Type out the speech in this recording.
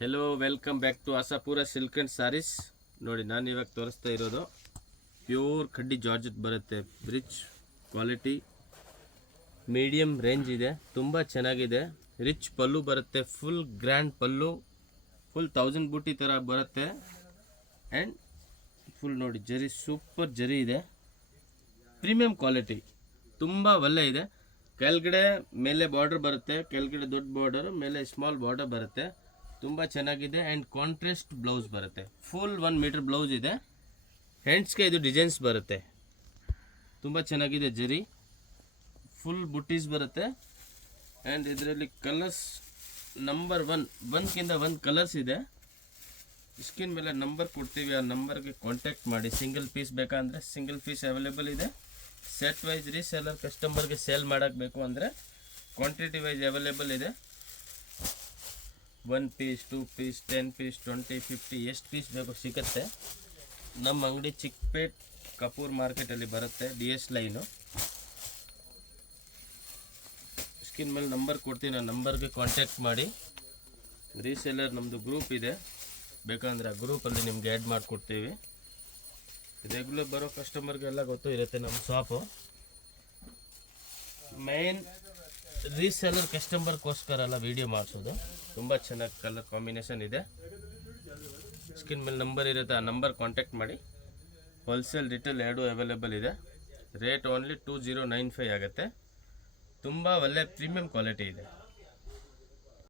Hello welcome back to Asapura silk and sarees. ನೋಡಿ ನಾನು ಇವಾಗ ತೋರಿಸ್ತಾ ಇರೋದು ಪ್ಯೂರ್ ಕಡ್ಡಿ ಜಾರ್ಜೆಟ್ ಬರುತ್ತೆ. ರಿಚ್ ಕ್ವಾಲಿಟಿ, ಮೀಡಿಯಮ್ ರೇಂಜ್ ಇದೆ, ತುಂಬ ಚೆನ್ನಾಗಿದೆ. ರಿಚ್ ಪಲ್ಲು ಬರುತ್ತೆ, ಫುಲ್ ಗ್ರ್ಯಾಂಡ್ ಪಲ್ಲು, ಫುಲ್ 1000 ಬೂಟಿ ಥರ ಬರುತ್ತೆ. ಆ್ಯಂಡ್ ಫುಲ್ ನೋಡಿ ಜರಿ, ಸೂಪರ್ ಜರಿ ಇದೆ, ಪ್ರೀಮಿಯಂ ಕ್ವಾಲಿಟಿ, ತುಂಬ ಒಳ್ಳೆ ಇದೆ. ಕೆಳಗಡೆ ಮೇಲೆ ಬಾರ್ಡರ್ ಬರುತ್ತೆ, ಕೆಳಗಡೆ ದೊಡ್ಡ ಬಾರ್ಡರ್, ಮೇಲೆ ಸ್ಮಾಲ್ ಬಾರ್ಡರ್ ಬರುತ್ತೆ, ತುಂಬ ಚೆನ್ನಾಗಿದೆ. ಆ್ಯಂಡ್ ಕಾಂಟ್ರಾಸ್ಟ್ ಬ್ಲೌಸ್ ಬರುತ್ತೆ, ಫುಲ್ 1 ಮೀಟರ್ ಬ್ಲೌಸ್ ಇದೆ. ಹ್ಯಾಂಡ್ಸ್ಗೆ ಇದು ಡಿಸೈನ್ಸ್ ಬರುತ್ತೆ, ತುಂಬ ಚೆನ್ನಾಗಿದೆ. ಜರಿ ಫುಲ್ ಬುಟ್ಟೀಸ್ ಬರುತ್ತೆ. ಆ್ಯಂಡ್ ಇದರಲ್ಲಿ ಕಲರ್ಸ್ ನಂಬರ್ 1 ಕಲರ್ಸ್ ಇದೆ. ಸ್ಕ್ರೀನ್ ಮೇಲೆ ನಂಬರ್ ಕೊಡ್ತೀವಿ, ಆ ನಂಬರ್ಗೆ ಕಾಂಟ್ಯಾಕ್ಟ್ ಮಾಡಿ. ಸಿಂಗಲ್ ಪೀಸ್ ಬೇಕಂದರೆ ಸಿಂಗಲ್ ಪೀಸ್ ಅವೈಲೇಬಲ್ ಇದೆ. ಸೆಟ್ ವೈಸ್ ರೀಸೆಲ್ಲರ್ ಕಸ್ಟಮರ್ಗೆ ಸೇಲ್ ಮಾಡೋಕ್ಕೆ ಬೇಕು ಅಂದರೆ ಕ್ವಾಂಟಿಟಿ ವೈಸ್ ಅವೈಲೇಬಲ್ ಇದೆ. 1 ಪೀಸ್, 2 ಪೀಸ್, 10 ಪೀಸ್, 20, 50 ಎಷ್ಟು ಪೀಸ್ ಬೇಕು ಸಿಗುತ್ತೆ. ನಮ್ಮ ಅಂಗಡಿ ಚಿಕ್ಕಪೇಟ್ ಕಪೂರ್ ಮಾರ್ಕೆಟಲ್ಲಿ ಬರುತ್ತೆ, DS ಲೈನು. ಸ್ಕ್ರೀನ್ ಮೇಲೆ ನಂಬರ್ ಕೊಡ್ತೀನಿ, ಆ ನಂಬರ್ಗೆ ಕಾಂಟ್ಯಾಕ್ಟ್ ಮಾಡಿ. ರೀಸೆಲ್ಲರ್ ನಮ್ಮದು ಗ್ರೂಪ್ ಇದೆ, ಬೇಕಂದರೆ ಆ ಗ್ರೂಪಲ್ಲಿ ನಿಮ್ಗೆ ಆ್ಯಡ್ ಮಾಡಿಕೊಡ್ತೀವಿ. ರೆಗ್ಯುಲರ್ ಬರೋ ಕಸ್ಟಮರ್ಗೆಲ್ಲ ಗೊತ್ತು ಇರುತ್ತೆ ನಮ್ಮ ಶಾಪು. ಮೇನ್ ರೀಸೆಲ್ಲರ್ ಕಸ್ಟಮರ್ಗೋಸ್ಕರ ಎಲ್ಲ ವೀಡಿಯೋ ಮಾಡಿಸೋದು. ತುಂಬ ಚೆನ್ನಾಗಿ ಕಲರ್ ಕಾಂಬಿನೇಷನ್ ಇದೆ. ಸ್ಕ್ರೀನ್ ಮೇಲೆ ನಂಬರ್ ಇರುತ್ತೆ, ಆ ನಂಬರ್ ಕಾಂಟ್ಯಾಕ್ಟ್ ಮಾಡಿ. ಹೋಲ್ಸೇಲ್ ರಿಟೇಲ್ ಎರಡೂ ಅವೈಲೇಬಲ್ ಇದೆ. ರೇಟ್ ಓನ್ಲಿ 2095 ಆಗುತ್ತೆ. ತುಂಬ ಒಳ್ಳೆ ಪ್ರೀಮಿಯಂ ಕ್ವಾಲಿಟಿ ಇದೆ.